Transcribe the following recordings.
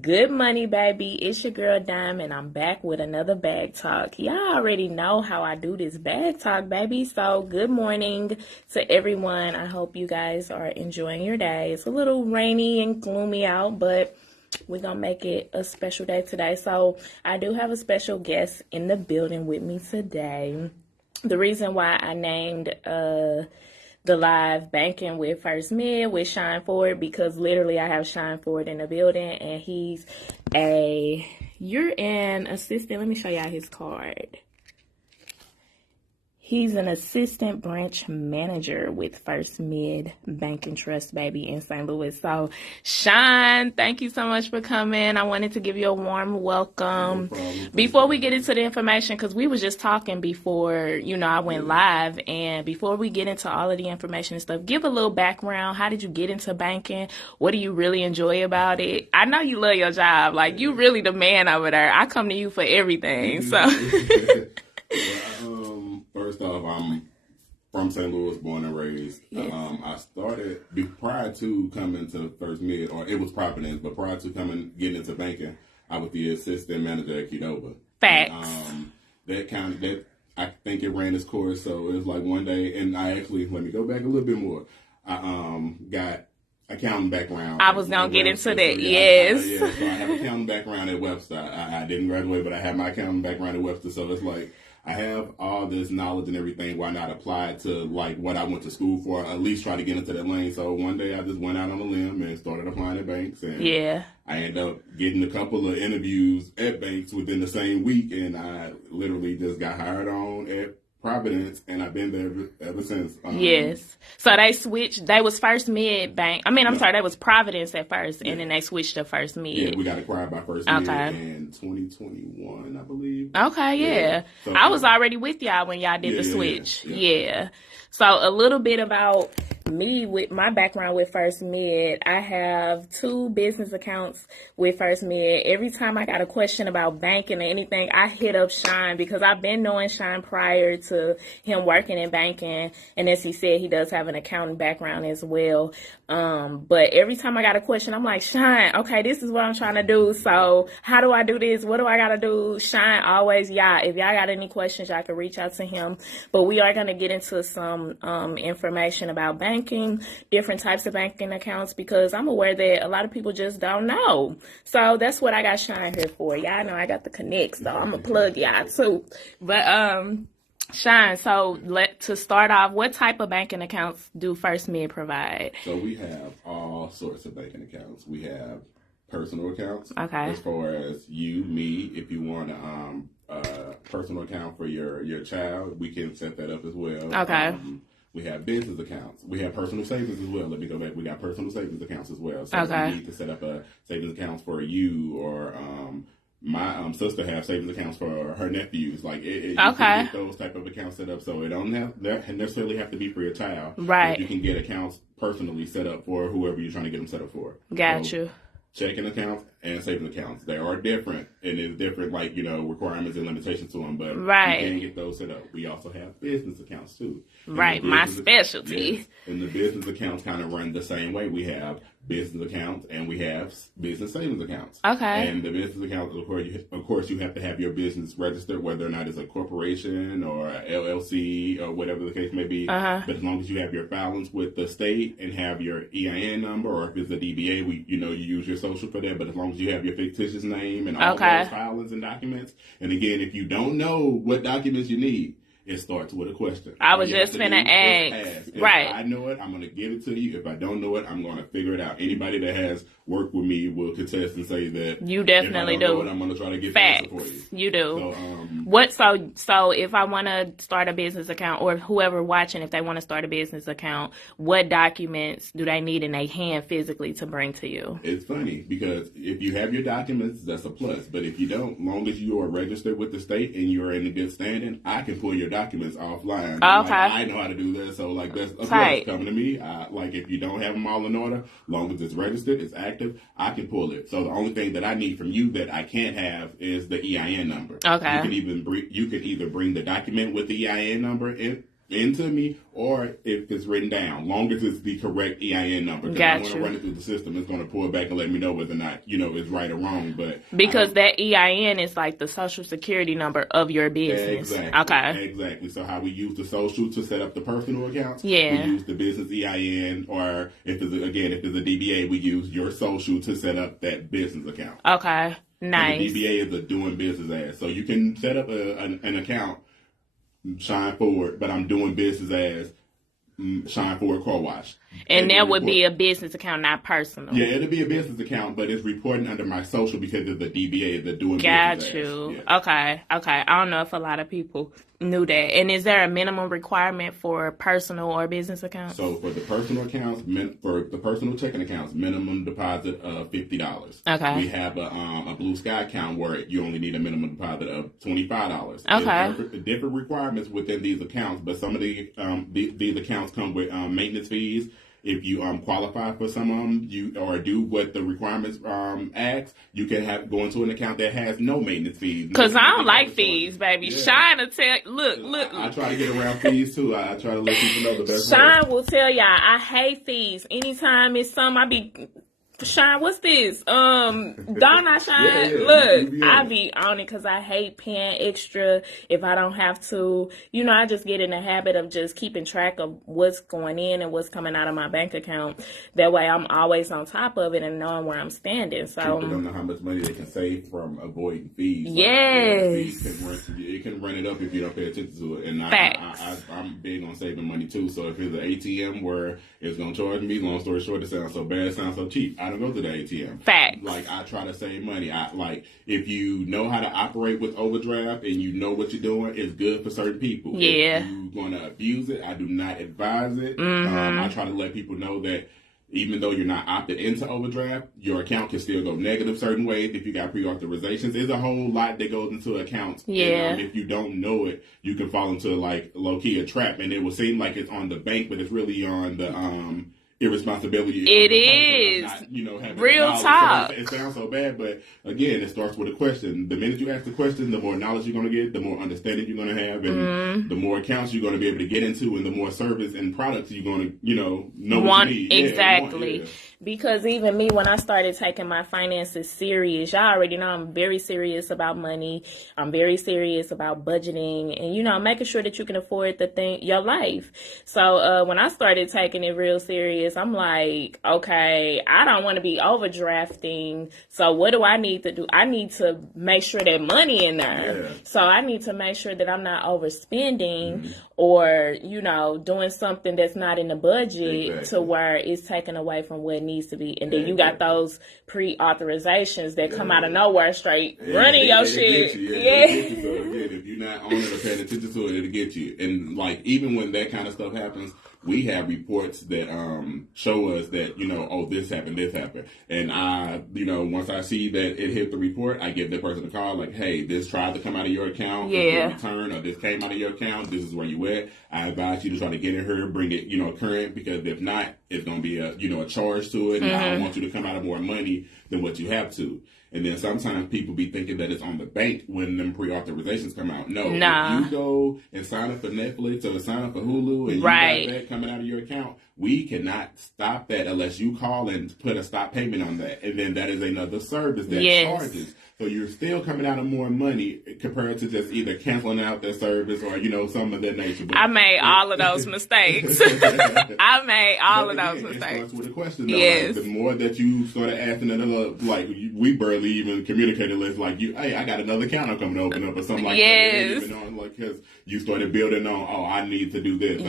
Good money, baby. It's your girl Dime, and I'm back with another bag talk. Y'all already know how I do this bag talk, baby. So, good morning to everyone. I hope you guys are enjoying your day. It's a little rainy and gloomy out, but we're gonna make it a special day today. So, I do have a special guest in the building with me today. The reason why I named the live banking with First Mid with Shine Ford, because literally I have Shine Ford in the building, and you're an assistant. Let me show y'all his card. He's an assistant branch manager with First Mid Bank and Trust, baby, in St. Louis. So, Shine, thank you so much for coming. I wanted to give you a warm welcome. No Before we get into the information, because we was just talking before, I went live, and before we get into all of the information and stuff, give a little background. How did you get into banking? What do you really enjoy about it? I know you love your job. Like, you really the man over there. I come to you for everything, so... First off, I'm from St. Louis, born and raised. Yes. I started prior to coming to First Mid, or it was Providence, but prior to getting into banking, I was the assistant manager at Qdoba. Facts. I think it ran its course. So it was like one day, and let me go back a little bit more. I got accounting background. I was gonna get into that. So, yes. So I have accounting background at Webster. I didn't graduate, but I have my accounting background at Webster. So it's like, I have all this knowledge and everything. Why not apply it to like what I went to school for? At least try to get into that lane. So one day I just went out on a limb and started applying at banks. And I ended up getting a couple of interviews at banks within the same week. And I literally just got hired on at Providence, and I've been there ever since. Yes. So they switched. They was First Mid Bank. They was Providence at first, and then they switched to First Mid. Yeah, we got acquired by First Mid in 2021, I believe. Okay, yeah. So, I was already with y'all when y'all did the switch. Yeah. So a little bit about me with my background with First Mid. I have 2 business accounts with First Mid. Every time I got a question about banking or anything, I hit up Shine, because I've been knowing Shine prior to him working in banking. And as he said, he does have an accounting background as well. But every time I got a question, I'm like, Shine, okay, this is what I'm trying to do. So how do I do this? What do I got to do? Shine always, if y'all got any questions, y'all can reach out to him. But we are going to get into some information about banking, different types of banking accounts, because I'm aware that a lot of people just don't know. So that's what I got Shine here for. Y'all know I got the connect, so I'm going to plug y'all too. But Shine, so to start off, what type of banking accounts do First Mid provide? So we have all sorts of banking accounts. We have personal accounts. Okay. As far as you, me, if you want a personal account for your child, we can set that up as well. Okay. We have business accounts. We have personal savings as well. Let me go back. We got personal savings accounts as well. So okay. If you need to set up a savings account for you, or my sister have savings accounts for her nephews. Like you can get those type of accounts set up, so it don't necessarily have to be for your child. Right. You can get accounts personally set up for whoever you're trying to get them set up for. Gotcha. Checking accounts and savings accounts, they are different, and it's different, requirements and limitations to them, but you can get those set up. We also have business accounts too. Right, my specialty. Yes, and the business accounts kind of run the same way. We have business accounts and we have business savings accounts. Okay. And the business accounts, of course, you have to have your business registered, whether or not it's a corporation or a LLC or whatever the case may be. But as long as you have your filings with the state and have your EIN number, or if it's a DBA, you use your social for that. But as long as you have your fictitious name and all those filings and documents, and again, if you don't know what documents you need, it starts with a question. I was just finna ask. Right. If I know it, I'm going to give it to you. If I don't know it, I'm going to figure it out. Anybody that has worked with me will contest and say that you definitely do. I'm going to try to get facts for you. You do. So, so if I want to start a business account, or whoever watching, if they want to start a business account, what documents do they need in their hand physically to bring to you? It's funny, because if you have your documents, that's a plus. But if you don't, long as you are registered with the state and you're in a good standing, I can pull your documents offline. Okay. I know how to do that, so that's a plus coming to me. If you don't have them all in order, long as it's registered, it's active, I can pull it. So the only thing that I need from you that I can't have is the EIN number. Okay. You can either bring the document with the EIN number into me, or if it's written down, long as it's the correct EIN number. Because I want to run it through the system. It's going to pull it back and let me know whether or not, it's right or wrong. But because that EIN is like the social security number of your business. Exactly. Okay. Exactly. So how we use the social to set up the personal accounts, we yeah, use the business EIN, or if it's a DBA, we use your social to set up that business account. Okay. Nice. And the DBA is a doing business as. So you can set up an account, Shine Forward, but I'm doing business as Shine Forward Car Wash. And that would be a business account, not personal. Yeah, it'll be a business account, but it's reporting under my social because it's the DBA, the doing Got business you. as. Yeah. Okay. I don't know if a lot of people knew that. And is there a minimum requirement for personal or business accounts? So for the personal accounts, for the personal checking accounts, minimum deposit of $50. Okay. We have a Blue Sky account where you only need a minimum deposit of $25. Okay. There's different requirements within these accounts, but some of these accounts come with maintenance fees. If you qualify for some of them, you or do what the requirements ask, you can go into an account that has no maintenance fees. Because I don't like fees, baby. Yeah. Shine will tell. Look. I try to get around fees too. I try to let people know the best. Shine will tell y'all I hate fees. Anytime it's something, I be. Shine, what's this? Don't I, Shine? Yeah, look, I be on it because I hate paying extra if I don't have to. I just get in the habit of just keeping track of what's going in and what's coming out of my bank account. That way I'm always on top of it and knowing where I'm standing. So people don't know how much money they can save from avoiding fees. Yes. It can run it up if you don't pay attention to it. And I'm big on saving money too. So if it's an ATM where it's going to charge me, long story short, it sounds so bad, it sounds so cheap. I don't go to the ATM. Facts. Like, I try to save money. If you know how to operate with overdraft and you know what you're doing, it's good for certain people. Yeah. If you're going to abuse it, I do not advise it. Mm-hmm. I try to let people know that even though you're not opted into overdraft, your account can still go negative certain ways if you got pre-authorizations. There's a whole lot that goes into accounts. Yeah. And, if you don't know it, you can fall into low-key a trap. And it will seem like it's on the bank, but it's really on the irresponsibility. It is. Having real talk. It sounds so bad, but again, it starts with a question. The minute you ask the question, the more knowledge you're going to get, the more understanding you're going to have, and the more accounts you're going to be able to get into, and the more service and products you're going to, know what you need. Exactly. Because even me, when I started taking my finances serious, y'all already know I'm very serious about money. I'm very serious about budgeting and, making sure that you can afford your life. So when I started taking it real serious, I'm like, okay, I don't want to be overdrafting. So what do I need to do? I need to make sure that money in there. Yeah. So I need to make sure that I'm not overspending or, doing something that's not in the budget to where it's taken away from what needs to be. And then you got those pre-authorizations that come out of nowhere straight running your shit. So again, if you're not on it or paying attention to it, it'll get you. And even when that kind of stuff happens, we have reports that show us that, this happened. And once I see that it hit the report, I give that person a call like, hey, this tried to come out of your account, this return, or this came out of your account, this is where you at. I advise you to try to get in here, bring it, current, because if not, it's going to be a charge to it. And I don't want you to come out of more money than what you have to. And then sometimes people be thinking that it's on the bank when them pre-authorizations come out. No, if you go and sign up for Netflix or sign up for Hulu and you got that coming out of your account, we cannot stop that unless you call and put a stop payment on that. And then that is another service that charges. So you're still coming out of more money compared to just either canceling out that service or, some of that nature. But, I made all of those mistakes. I made all of those mistakes. It starts with a question, though. Yes. Like, the more that you start asking it, we barely even communicated. It's like, hey, I got another account I'm coming to open up or something like that. Even because you started building on, I need to do this.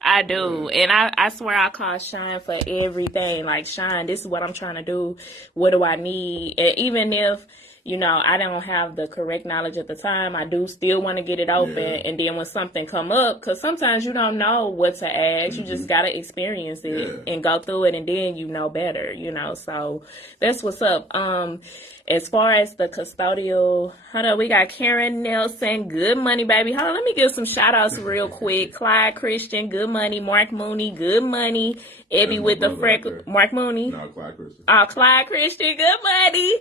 I do. And I swear I call Shine for everything. Like, Shine, this is what I'm trying to do. What do I need? And even if, I don't have the correct knowledge at the time, I do still want to get it open. Yeah. And then when something come up, because sometimes you don't know what to ask. You just got to experience it and go through it, and then you know better, So that's what's up. As far as the custodial, hold on, we got Karen Nelson, good money, baby. Hold on, let me give some shout outs real quick. Clyde Christian, good money. Mark Mooney, good money. Ebby with the freckle. Mark Mooney. No, Clyde Christian. Oh, Clyde Christian, good money.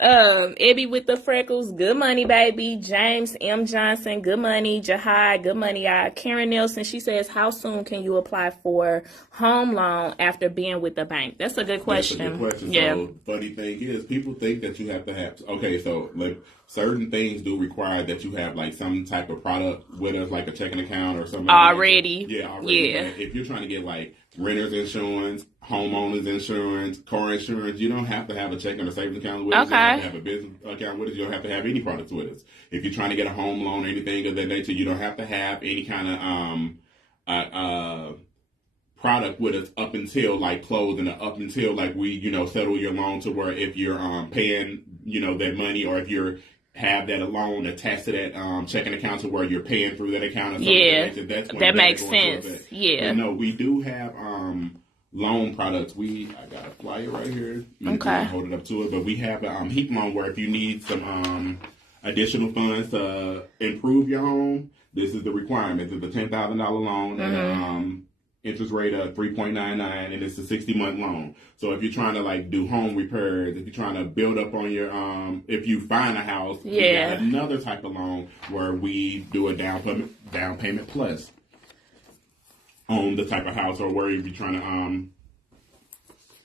Ebby with the freckles, good money, baby. James M. Johnson, good money. Jahai, good money, y'all. Karen Nelson, she says, how soon can you apply for home loan after being with the bank? That's a good question. That's a good question. Yeah. So, funny thing is, people think that you have to have, okay, so, like, certain things do require that you have, like, some type of product with us, like a checking account or something. Already. Yeah, already. Yeah. If you're trying to get, like, renter's insurance, homeowner's insurance, car insurance, you don't have to have a checking or savings account with us. You don't have to have a business account with us. You don't have to have any products with us. If you're trying to get a home loan or anything of that nature, you don't have to have any kind of product with us up until like closing, or up until like we, you know, settle your loan to where if you're paying, you know, that money, or if you're have that loan attached to that checking account to where you're paying through that account or something. Yeah, that's when that makes sense. Yeah. But no, we do have loan products. I got a flyer right here. Okay. Hold it up to it. But we have a HEAP loan where if you need some additional funds to improve your home, this is the requirement. It's a $10,000 loan and interest rate of 3.99, and it's a 60-month loan. So if you're trying to like do home repairs, if you're trying to build up on your if you find a house, we got another type of loan where we do a down payment plus on the type of house, or where you're trying to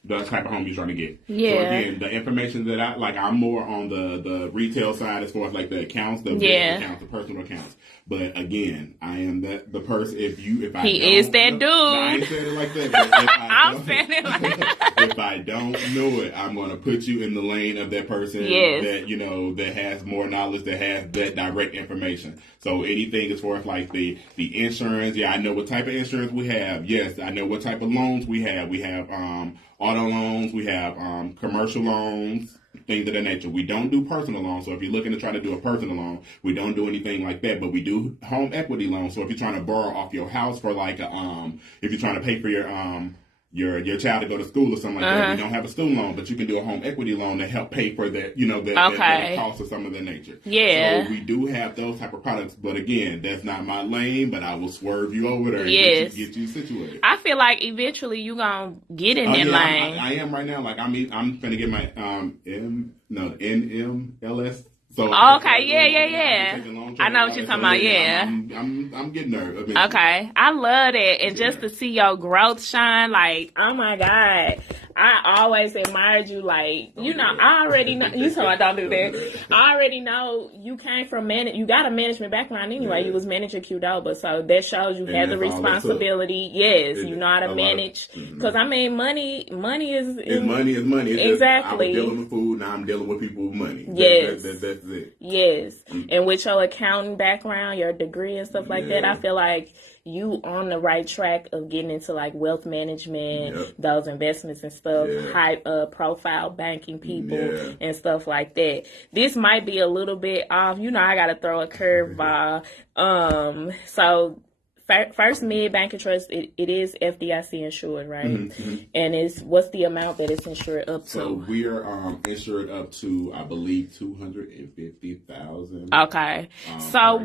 the type of home you're trying to get. Yeah. So again, the information that I'm more on the retail side as far as like the accounts, the business accounts, the personal accounts. But again, I am the person. If I is that dude. No, I ain't saying it like that. But I'm saying it like that. If I don't know it, I'm going to put you in the lane of that person that, you know, that has more knowledge, that has that direct information. So anything as far as like the insurance, I know what type of insurance we have. Yes, I know what type of loans we have. We have auto loans, we have commercial loans, things of that nature. We don't do personal loans. So if you're looking to try to do a personal loan, we don't do anything like that. But we do home equity loans. So if you're trying to borrow off your house for like if you're trying to pay for your child to go to school or something like that, you don't have a student loan, but you can do a home equity loan to help pay for that, you know, that cost or some of that nature. Yeah. So we do have those type of products, but again, that's not my lane, but I will swerve you over there and get you situated. I feel like eventually you gonna get in that lane. I am right now. Like I'm gonna get my NMLS. So okay, yeah. I know what you're talking about. Yeah, I'm getting there. Eventually. Okay, I love that, and just to see your growth shine, like, oh my God, I always admired you. Like, you know, I already know. You told me don't do that. I already know you came from you got a management background anyway. You was manager Qdoba, so that shows you had the responsibility. Yes, you know how to manage. Because I mean, money is money. It's exactly. I was dealing with food. Now I'm dealing with people with money. Yes. That's it. Yes. And with your accounting background, your degree and stuff like that, I feel like you on the right track of getting into like wealth management, those investments and stuff, high profile banking people and stuff like that. This might be a little bit off. You know, I got to throw a curveball. So First Mid Bank and Trust, it is FDIC insured, right? And what's the amount that it's insured up to? So we're insured up to, I believe, $250,000. Okay. So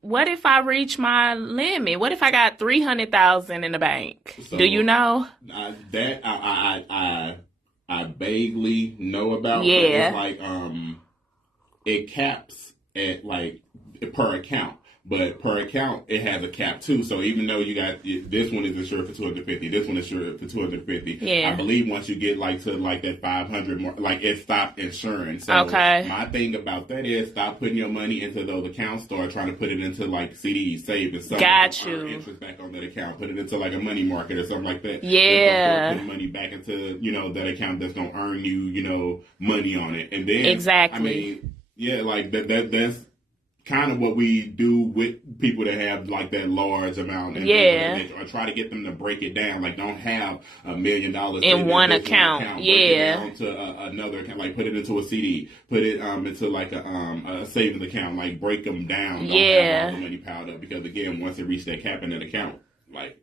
what if I reach my limit? What if I got $300,000 in the bank? So, do you know? That I vaguely know about. Yeah. But it's like it caps at like per account. But per account, it has a cap too. So even though you got this one is insured for $250, this one is insured for $250. Yeah. I believe once you get like to like that $500 more, like it stopped insuring. So my thing about that is stop putting your money into those accounts. Start trying to put it into like CDs, savings, something. Got you. Interest back on that account. Put it into like a money market or something like that. Yeah. Put money back into that account that's gonna earn you money on it. And then exactly. I mean, like that's kind of what we do with people that have like that large amount, and or try to get them to break it down. Like, don't have $1 million in one account. Break it down to another account. Like, put it into a CD. Put it into like a savings account. Like, break them down. Don't have all the money piled up, because again, once it reaches that cap in that account, like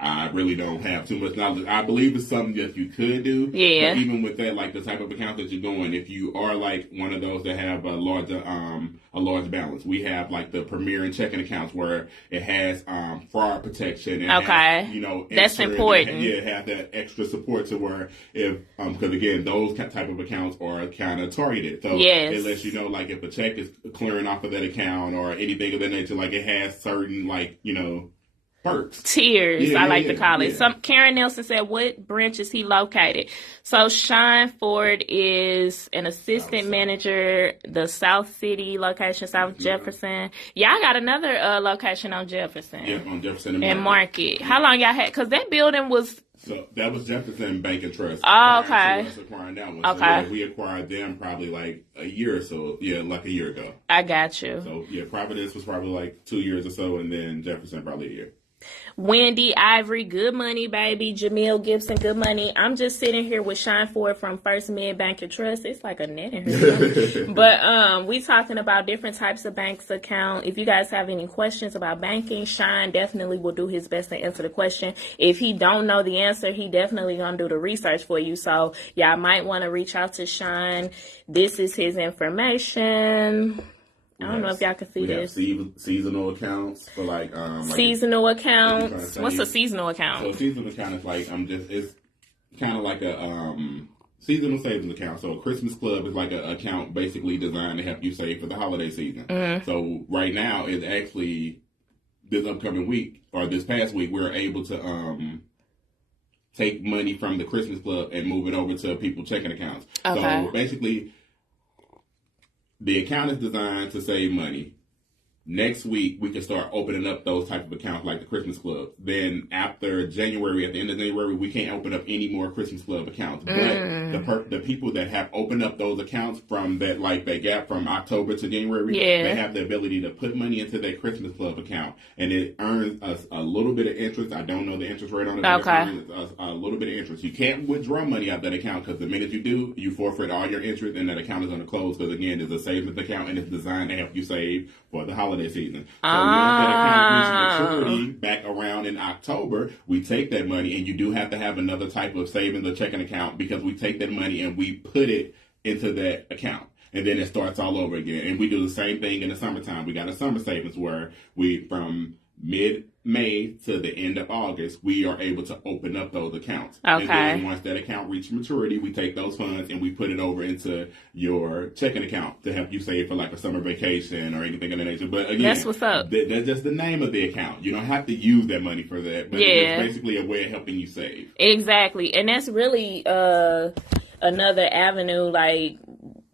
I really don't have too much knowledge. I believe it's something that you could do. Yeah. But even with that, like the type of account that you're doing, if you are like one of those that have a large balance, we have like the Premier and checking accounts where it has fraud protection. And okay. has, you know, that's important. Have that extra support to where if because again those type of accounts are kind of targeted. So it lets you know like if a check is clearing off of that account or anything of that nature, like it has certain like perks. Tiers, I like to call it. Karen Nelson said, what branch is he located? So Sean Ford is an assistant manager, the South City location, South Jefferson. Y'all got another location on Jefferson. Yeah, on Jefferson and Market. How long y'all had? Because that building was... So that was Jefferson Bank and Trust. Oh, okay. Acquiring that one. Okay. So, we acquired them probably like a year or so. Yeah, like a year ago. I got you. So Providence was probably like 2 years or so, and then Jefferson probably a year. Wendy Ivory, good money, baby. Jamil Gibson, good money. I'm just sitting here with Sean Ford from First Mid Bank and Trust. It's like a net in here. But we talking about different types of banks account. If you guys have any questions about banking, Sean definitely will do his best to answer the question. If he don't know the answer, he definitely gonna do the research for you. So y'all might want to reach out to Sean. This is his information. I don't know if y'all can see this. Seasonal accounts for like seasonal accounts. What's a seasonal account? So a seasonal account is like it's kind of like a seasonal savings account. So a Christmas club is like an account basically designed to help you save for the holiday season. Mm-hmm. So right now it's actually this upcoming week or this past week we're able to take money from the Christmas club and move it over to people's checking accounts. Okay. So basically the account is designed to save money. Next week, we can start opening up those type of accounts like the Christmas Club. Then after January, at the end of January, we can't open up any more Christmas Club accounts. But the people that have opened up those accounts from that gap from October to January, they have the ability to put money into their Christmas Club account. And it earns us a little bit of interest. I don't know the interest rate on it. Okay. It earns a little bit of interest. You can't withdraw money out of that account because the minute you do, you forfeit all your interest and that account is going to close because, again, it's a savings account and it's designed to help you save for the holiday season. So once that account reaches maturity back around in October, we take that money, and you do have to have another type of savings or checking account because we take that money and we put it into that account. And then it starts all over again. And we do the same thing in the summertime. We got a summer savings where from mid-May to the end of August, we are able to open up those accounts. Okay. And then once that account reaches maturity, we take those funds and we put it over into your checking account to help you save for like a summer vacation or anything of that nature. But again, that's what's up. That's just the name of the account. You don't have to use that money for that. But it's basically a way of helping you save. Exactly. And that's really another avenue, like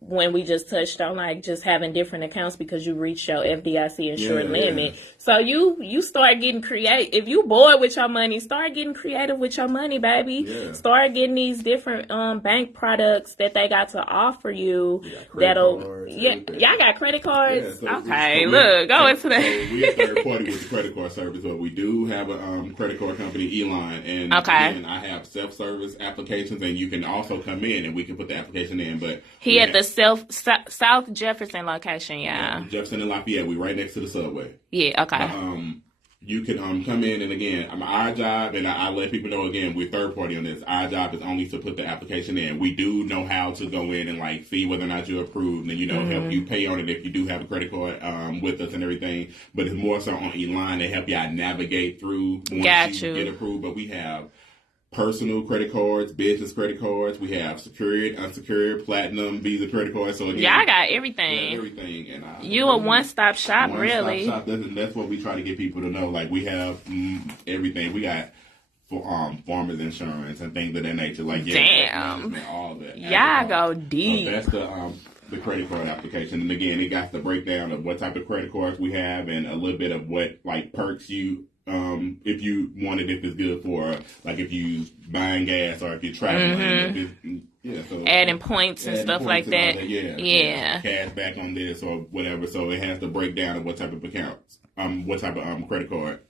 when we just touched on like just having different accounts because you reach your FDIC insured limit. So you start getting creative. If you bored with your money, start getting creative with your money, baby. Yeah. Start getting these different bank products that they got to offer you. Y'all got credit cards. Yeah, go into that. So we are third party with the credit card service, but we do have a credit card company, Eline, and again, I have self-service applications, and you can also come in and we can put the application in. But he at the South Jefferson location, Jefferson and Lafayette. We right next to the subway. Yeah, okay. You can come in, and again, our job, and I let people know again, we're third party on this. Our job is only to put the application in. We do know how to go in and like see whether or not you're approved, and help you pay on it if you do have a credit card with us and everything. But it's more so on Eline to help y'all navigate through once you get approved. But we have personal credit cards, business credit cards. We have secured, unsecured, platinum, Visa credit cards. So again, I got everything. Everything, and you a one-stop shop, really. That's what we try to get people to know. Like we have everything. We got farmers insurance and things of that nature. Like all that. Y'all go deep. That's the credit card application, and again, it got the breakdown of what type of credit cards we have and a little bit of what like perks you. If you want it, if it's good for, like if you buying gas or if you're traveling, adding points and stuff like that. Cash back on this or whatever. So it has the breakdown of what type of accounts, what type of credit card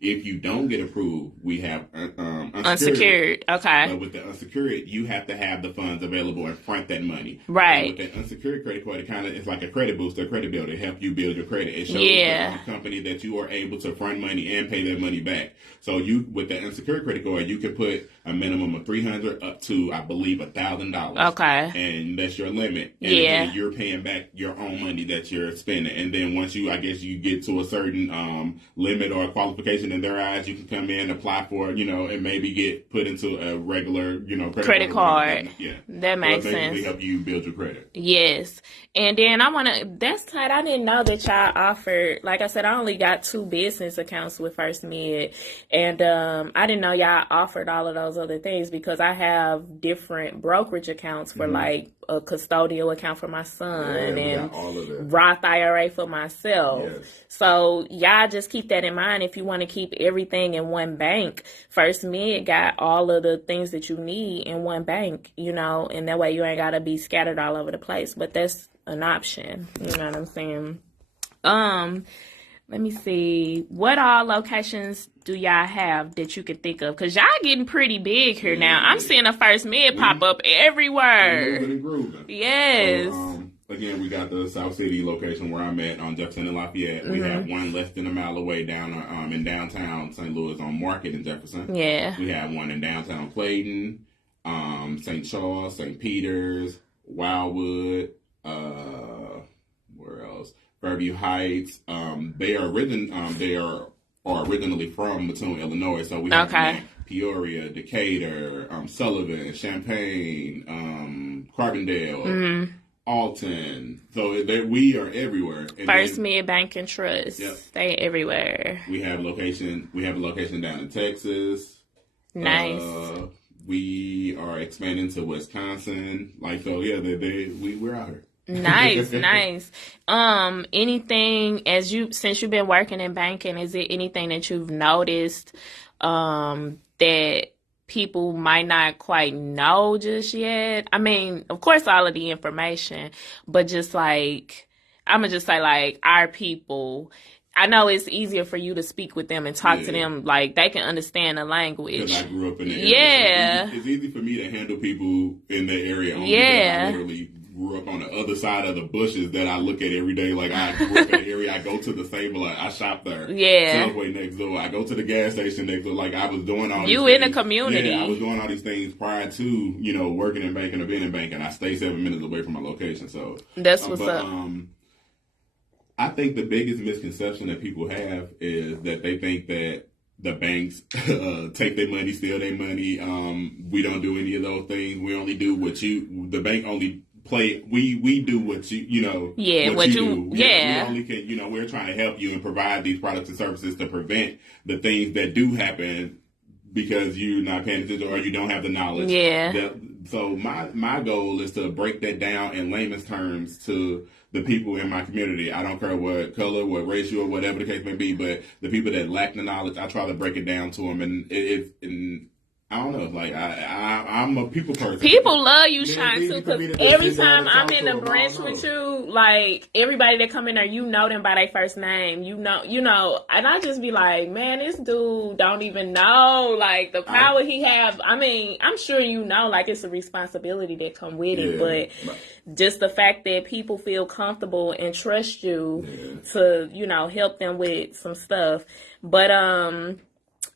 If you don't get approved, we have Unsecured. Okay. But with the unsecured, you have to have the funds available and front that money. Right. And with the unsecured credit card, it's like a credit booster, a credit builder, help you build your credit. It shows the company that you are able to front money and pay that money back. So you, with the unsecured credit card, you can put a minimum of $300 up to, I believe, $1,000. Okay. And that's your limit. And then you're paying back your own money that you're spending. And then once you, I guess, you get to a certain limit or qualification in their eyes, you can come in, apply for it, and maybe get put into a regular, credit card. Yeah. That makes sense. They help you build your credit. Yes. And then that's tight. I didn't know that y'all offered, like I said, I only got 2 business accounts with First Mid. And I didn't know y'all offered all of those other things because I have different brokerage accounts for like a custodial account for my son and all of that. Roth IRA for myself. Yes. So y'all just keep that in mind if you want to keep everything in one bank. First Mid got all of the things that you need in one bank, and that way you ain't got to be scattered all over the place. But that's an option. You know what I'm saying? Let me see. What all locations do y'all have that you can think of? Because y'all getting pretty big here now. I'm seeing a First Mid pop up everywhere. Moving and grooving. Yes. So, again, we got the South City location where I'm at on Jefferson and Lafayette. We have one less than a mile away down in downtown St. Louis on Market in Jefferson. Yeah. We have one in downtown Clayton, St. Charles, St. Peters, Wildwood, where else? Fairview Heights. They are originally from Mattoon, Illinois. So we have Peoria, Decatur, Sullivan, Champaign, Carbondale, Alton. So we are everywhere. And First Mid Bank and Trust. Yep. They everywhere. We have a location down in Texas. Nice. We are expanding to Wisconsin. We're out here. Nice. Anything since you've been working in banking, is it anything that you've noticed that people might not quite know just yet? I mean, of course, all of the information, but just like, I'm going to just say like our people, I know it's easier for you to speak with them and talk to them like they can understand the language. Because I grew up in the area. Yeah. So it's easy for me to handle people in the area. Yeah. I literally grew up on the other side of the bushes that I look at every day. Like I grew up in the area. I go to the Sable. I shop there. Yeah. Subway next door. I go to the gas station next door. Like I was doing all these You things. in the community. Yeah, I was doing all these things prior to, working in banking or being in banking. I stay 7 minutes away from my location. So that's what's up. I think the biggest misconception that people have is that they think that the banks take their money, steal their money. We don't do any of those things. We only do the bank only play. We do what you do. Yeah. We only can, we're trying to help you and provide these products and services to prevent the things that do happen because you're not paying attention or you don't have the knowledge. Yeah. So my goal is to break that down in layman's terms to the people in my community. I don't care what color, what race you or whatever the case may be, but the people that lack the knowledge, I try to break it down to them. And I don't know, like I'm a people person. People love you, Shine, too, because every time I'm in the branch with you, like everybody that come in there, you know them by their first name, and I just be like, man, this dude don't even know like the power he have. I mean, I'm sure like it's a responsibility that come with it, but just the fact that people feel comfortable and trust you to help them with some stuff, but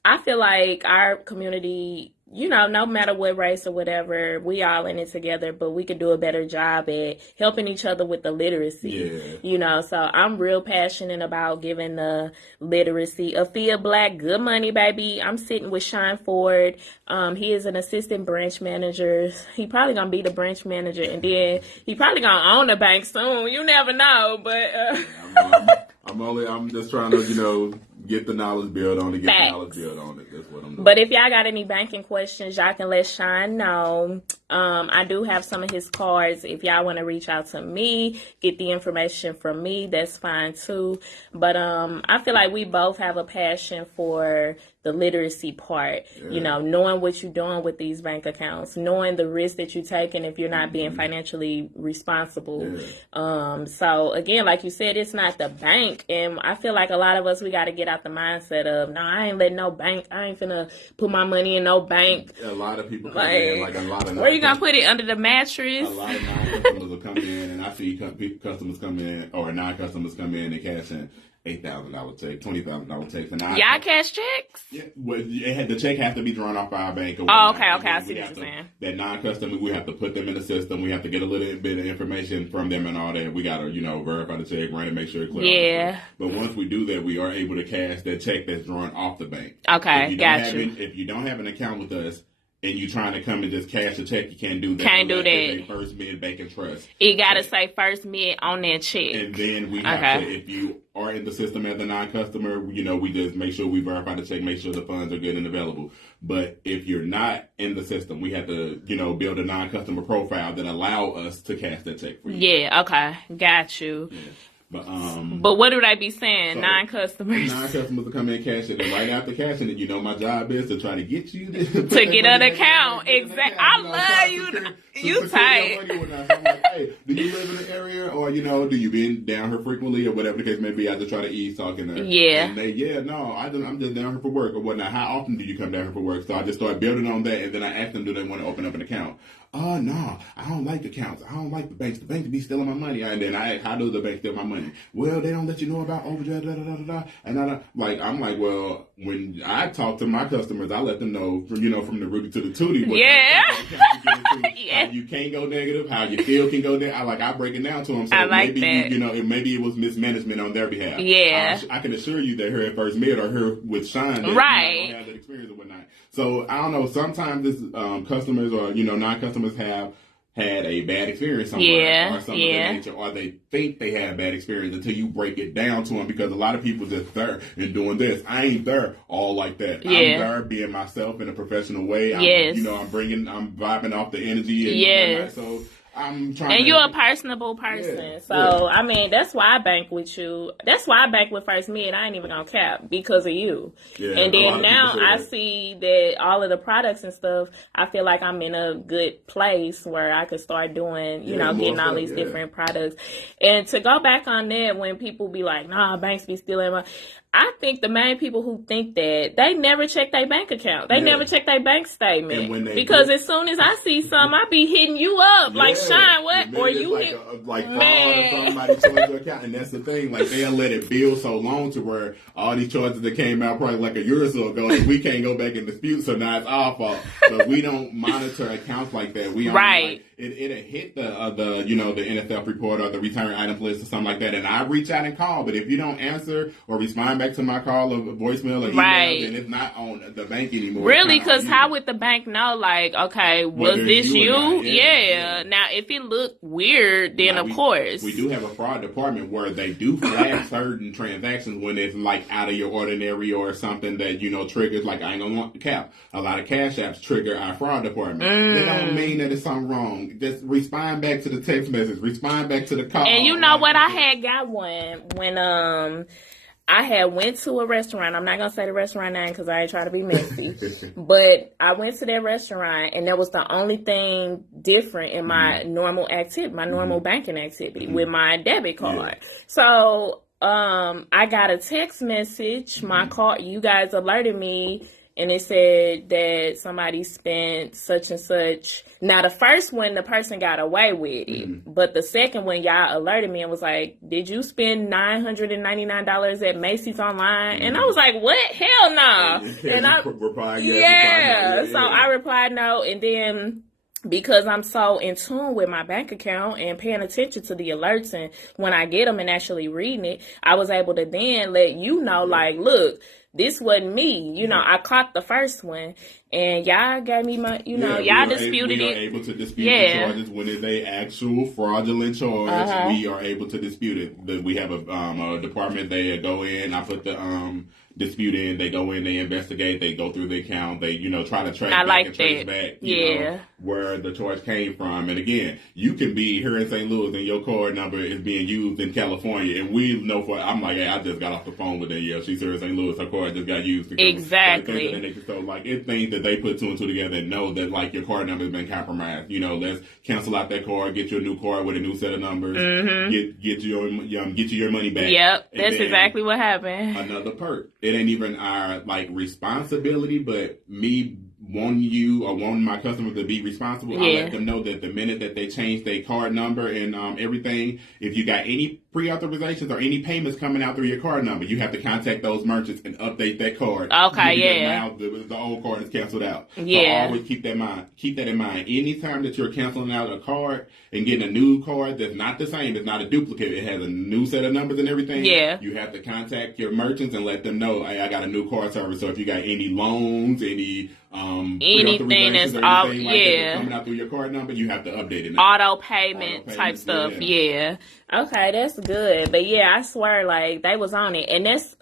I feel like our community, no matter what race or whatever, we all in it together, but we could do a better job at helping each other with the literacy. Yeah. So I'm real passionate about giving the literacy. Afia Black, good money, baby. I'm sitting with Shine Ford. He is an assistant branch manager. He probably gonna be the branch manager, and then he probably gonna own the bank soon. You never know, but I'm just trying to, get the knowledge built on it, That's what I'm doing. But if y'all got any banking questions, y'all can let Shine know. I do have some of his cards. If y'all want to reach out to me, get the information from me, that's fine too. But I feel like we both have a passion for the literacy part, you know, knowing what you're doing with these bank accounts, knowing the risk that you're taking if you're not being financially responsible. So again, like you said, it's not the bank. And I feel like a lot of us, we got to get out the mindset of, no, I ain't letting no bank, I ain't finna put my money in no bank. A lot of people come in, like a lot of... Where you gonna put it, under the mattress? A lot of non-customers will come in, and I see customers come in, or non-customers come in and cash in $8,000 check, $20,000 checks, and y'all cash checks? Yeah, well, the check has to be drawn off our bank. Or okay, I see what you're saying. That non-customer, we have to put them in the system. We have to get a little bit of information from them and all that. We got to, verify the check, run it, make sure it's clear. Yeah. But once we do that, we are able to cash that check that's drawn off the bank. Okay, gotcha. If you don't have an account with us, and you trying to come and just cash a check, you can't do that. Can't do that. First Mid Bank and Trust. It got to say First Mid on that check. And then we have to, if you are in the system as a non-customer, we just make sure we verify the check, make sure the funds are good and available. But if you're not in the system, we have to, build a non-customer profile that allow us to cash that check for you. Yeah, okay. Got you. Yeah. But what do they be saying? So non-customers. Non-customers will come in, cash it, and right after cashing it, my job is to try to get you to get an account. Exactly. I love you. You tight. So I'm like, hey, do you live in the area, or do you been down here frequently, or whatever the case may be? I just try to ease talking there. Yeah. And I'm just down here for work or whatnot. How often do you come down here for work? So I just start building on that, and then I ask them, do they want to open up an account? Oh, no, I don't like accounts. I don't like the banks. The banks be stealing my money. And then I ask, how does the bank steal my money? Well, they don't let you know about overdraft, da-da-da-da-da. And I'm like, well, when I talk to my customers, I let them know, from the Ruby to the Tootie. Yeah. You can't go negative, how you still can go there. I break it down to them. So I like maybe, that. Maybe it was mismanagement on their behalf. Yeah. I can assure you that here at First Mid or here with Sean, that right. don't have that experience or whatnot. So I don't know. Sometimes this customers or non-customers have had a bad experience somewhere or something of that nature, or they think they had a bad experience until you break it down to them. Because a lot of people just there and doing this. I ain't there all like that. Yeah. I'm there being myself in a professional way. I'm vibing off the energy and whatnot. So I'm trying. And you're a personable person. Yeah, so, I mean, that's why I bank with you. That's why I bank with First Mid. I ain't even gonna cap because of you. Yeah, and then now I see that all of the products and stuff, I feel like I'm in a good place where I could start doing, getting all these different products. And to go back on that, when people be like, nah, banks be stealing my... I think the main people who think that, they never check their bank account. They never check their bank statement. Because as soon as I see some, I be hitting you up. Like, Sean, what? Or you hit... Fraud or somebody charged your account. And that's the thing. Like, they'll let it build so long to where all these charges that came out probably like a year or so ago, and we can't go back and dispute, so now it's our fault. But we don't monitor accounts like that. We right. It'll hit the NSF report or the return items list or something like that, and I reach out and call. But if you don't answer or respond back to my call or voicemail or email, then it's not on the bank anymore. Really? Because how would the bank know? Like, okay, was this you? Yeah. Now, if it looked weird, then of course we do have a fraud department where they do flag certain transactions when it's like out of your ordinary or something that triggers. Like, I ain't gonna want to cap. A lot of cash apps trigger our fraud department. That don't mean that it's something wrong. Just respond back to the text message. Respond back to the call. And you know what? I had got one when I had went to a restaurant. I'm not going to say the restaurant name because I ain't trying to be messy. But I went to that restaurant, and that was the only thing different in my normal activity, my normal banking activity with my debit card. Yeah. So I got a text message. My card, you guys alerted me, and it said that somebody spent such and such. Now, the first one, the person got away with it. But the second one, y'all alerted me and was like, did you spend $999 at Macy's online? And I was like, what? Hell no. And I replied, So I replied no. And then because I'm so in tune with my bank account and paying attention to the alerts, and when I get them and actually reading it, I was able to then let you know, like, look, this wasn't me. I caught the first one, and y'all gave me my, y'all disputed it. We are able to dispute the charges when it's a actual fraudulent charge. We are able to dispute it. We have a department. They go in. I put the disputing, they go in, they investigate, they go through the account, they, try to track I back like and trace that. back, Yeah. where the charge came from. And again, you can be here in St. Louis and your card number is being used in California, and we know I'm like, hey, I just got off the phone with her. Yeah, she's here in St. Louis. Her card just got used. Exactly. So, like, it's things that they put two and two together and know that, like, your card number has been compromised. Let's cancel out that card, get you a new card with a new set of numbers, get you your money back. Yep, that's exactly what happened. Another perk. It ain't even our, like, responsibility, but me wanting you or wanting my customers to be responsible, I let them know that the minute that they change their card number and everything, if you got any pre-authorizations or any payments coming out through your card number, you have to contact those merchants and update that card. Okay, now the old card is canceled out. Yeah. So always keep that in mind. Anytime that you're canceling out a card and getting a new card that's not the same, it's not a duplicate, it has a new set of numbers and everything, you have to contact your merchants and let them know, hey, I got a new card service. So if you got any loans, anything that's all coming out through your card number, you have to update it. Auto payment type stuff. Yeah. Okay, that's good. But yeah, I swear, like, they was on it. And that's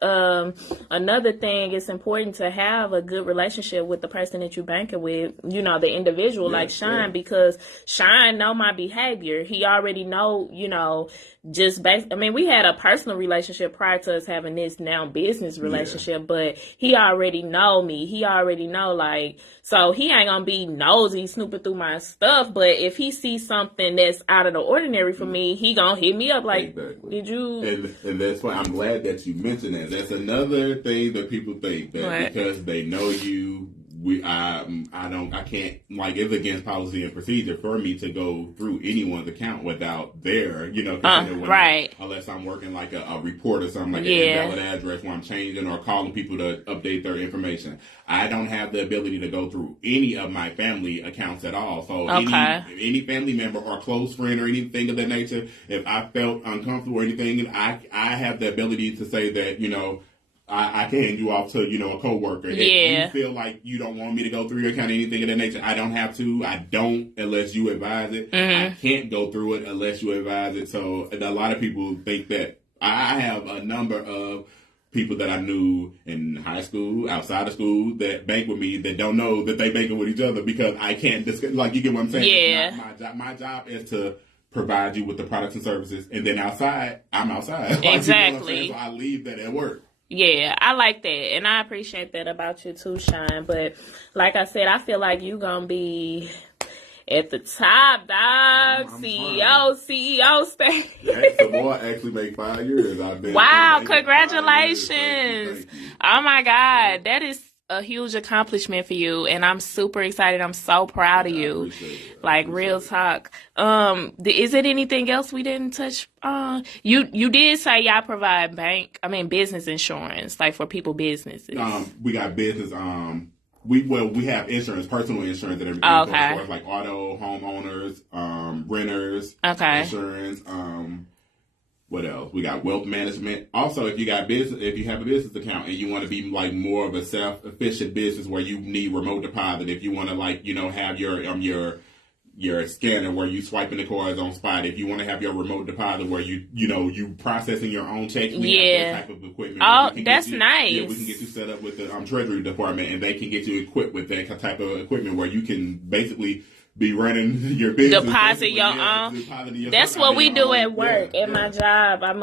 another thing. It's important to have a good relationship with the person that you banking with, the individual, like Sean, because Sean know my behavior. He already know, we had a personal relationship prior to us having this now business relationship, but he already know me. He already know, like, so he ain't gonna be nosy snooping through my stuff, but if he sees something that's out of the ordinary for me, he gonna hit me up like, did you? And that's why I'm glad that you mentioned that. That's another thing that people think that because they know you, I can't, like, it's against policy and procedure for me to go through anyone's account without their, unless I'm working like a report or something like an invalid address where I'm changing or calling people to update their information. I don't have the ability to go through any of my family accounts at all. So any family member or close friend or anything of that nature, if I felt uncomfortable or anything, I have the ability to say that, I can hand you off to, a coworker. If you feel like you don't want me to go through your account or anything of that nature, I don't have to. I don't unless you advise it. I can't go through it unless you advise it. So a lot of people think that I have a number of people that I knew in high school, outside of school, that bank with me that don't know that they banking with each other because I can't discuss. Like, you get what I'm saying? Yeah. My job is to provide you with the products and services, and then outside, I'm outside. Exactly. So I leave that at work. Yeah, I like that, and I appreciate that about you too, Sean. But like I said, I feel like you gonna be at the top, dog. CEO stage. The boy actually make 5 years. Wow, congratulations. Oh my God, that is a huge accomplishment for you, and I'm super excited. I'm so proud of you. Like, real talk. Is it anything else we didn't touch on? You did say y'all provide business insurance, like for people businesses. We got business. We have insurance, personal insurance and everything. Okay. So as far as like auto, homeowners, renters, insurance. What else? We got wealth management. Also, if you have a business account and you want to be like more of a self-efficient business where you need remote deposit, if you want to have your scanner where you swiping the cards on spot, if you want to have your remote deposit where you processing your own checks, we have that type of equipment. Oh, that's nice. Yeah, we can get you set up with the Treasury Department, and they can get you equipped with that type of equipment where you can basically be running your business. Deposit your own. That's what we do at work. At my job, I'm